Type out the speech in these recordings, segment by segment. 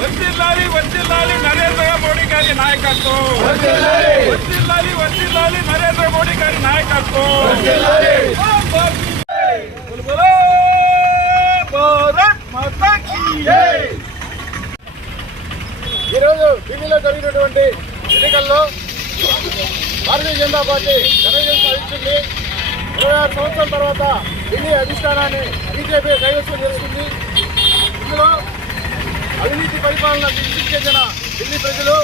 వర్ధిల్లాలి వర్ధిల్లాలి నరేంద్ర మోడీ గారి నాయకత్వం, వర్ధిల్లాలి వర్ధిల్లాలి నరేంద్ర మోడీ గారి నాయకత్వం. ఈరోజు ఢిల్లీలో జరిగినటువంటి ఎన్నికల్లో భారతీయ జనతా పార్టీ ఘనవిజయం సాధించింది. 26 సంవత్సరాల తర్వాత ఢిల్లీ అధిష్టానాన్ని బీజేపీ కైవసం చేస్తుంది. ఇందులో అవినీతి పరిపాలనకి చెందిన ఢిల్లీ ప్రజలు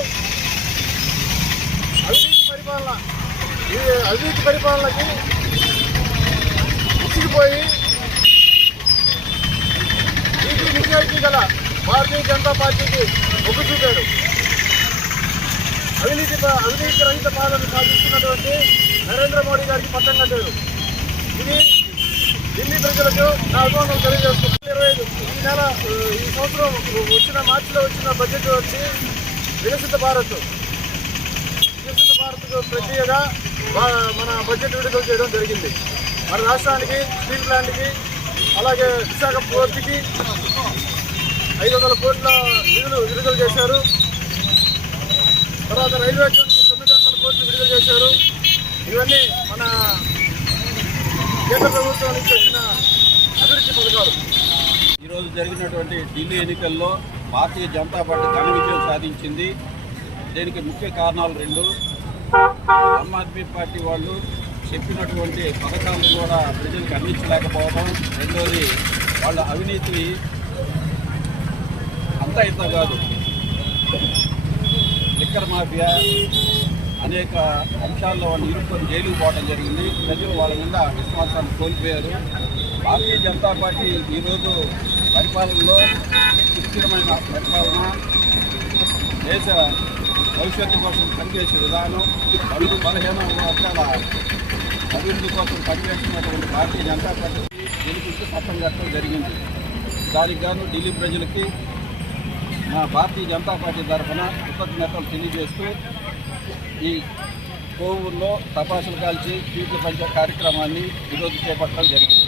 అవినీతి పరిపాలనకి విసిగిపోయి నీతి నిజాయితీ గల భారతీయ జనతా పార్టీకి మొగ్గు చూపారు. అవినీతి రహిత పాలన సాధిస్తున్నటువంటి నరేంద్ర మోడీ గారికి పట్టం కట్టారు. ఇది ఢిల్లీ ప్రజలకు నా అభిమానం తెలియజేస్తున్నారు. ఈ సంవత్సరం మార్చిలో వచ్చిన బడ్జెట్ వచ్చి వికసిత భారత్కు ప్రక్రియగా మన బడ్జెట్ విడుదల చేయడం జరిగింది. మన రాష్ట్రానికి, స్టీల్ ప్లాంట్కి, అలాగే విశాఖ పోర్టుకి 500 కోట్ల నిధులు విడుదల చేశారు. తర్వాత రైల్వే జోన్కి 900 కోట్లు విడుదల చేశారు. ఇవన్నీ మన కేంద్ర ప్రభుత్వం నుంచి వచ్చిన అభివృద్ధి పథకాలు. ఈరోజు జరిగినటువంటి ఢిల్లీ ఎన్నికల్లో భారతీయ జనతా పార్టీ ఘన విజయం సాధించింది. దీనికి ముఖ్య కారణాలు 2. ఆమ్ ఆద్మీ పార్టీ వాళ్ళు చెప్పినటువంటి పథకాలను కూడా ప్రజలకు అందించలేకపోవడం. 2వది వాళ్ళ అవినీతి అంతా ఇంత కాదు. లిక్కర్ మాఫియా అనేక అంశాల్లో వాళ్ళు ఇరుక్కొని జైలుకు పోవడం జరిగింది. ప్రజలు వాళ్ళ మీద విశ్వాసాన్ని కోల్పోయారు. భారతీయ జనతా పార్టీ ఈరోజు పరిపాలనలో సుస్థిరమైన పరిపాలన, దేశ భవిష్యత్తు కోసం పనిచేసే విధానం, బలహీన వర్గాల అభివృద్ధి కోసం పనిచేస్తున్నటువంటి భారతీయ జనతా పార్టీ గెలుపుకి పట్టం కట్టడం జరిగింది. దానికి గాను ఢిల్లీ ప్రజలకి మా భారతీయ జనతా పార్టీ తరఫున కృతజ్ఞతలు తెలియజేస్తూ ఈ కోవూరులో టపాసులు కాల్చి స్వీట్లు పంచే కార్యక్రమాన్ని ఈరోజు చేపట్టడం జరిగింది.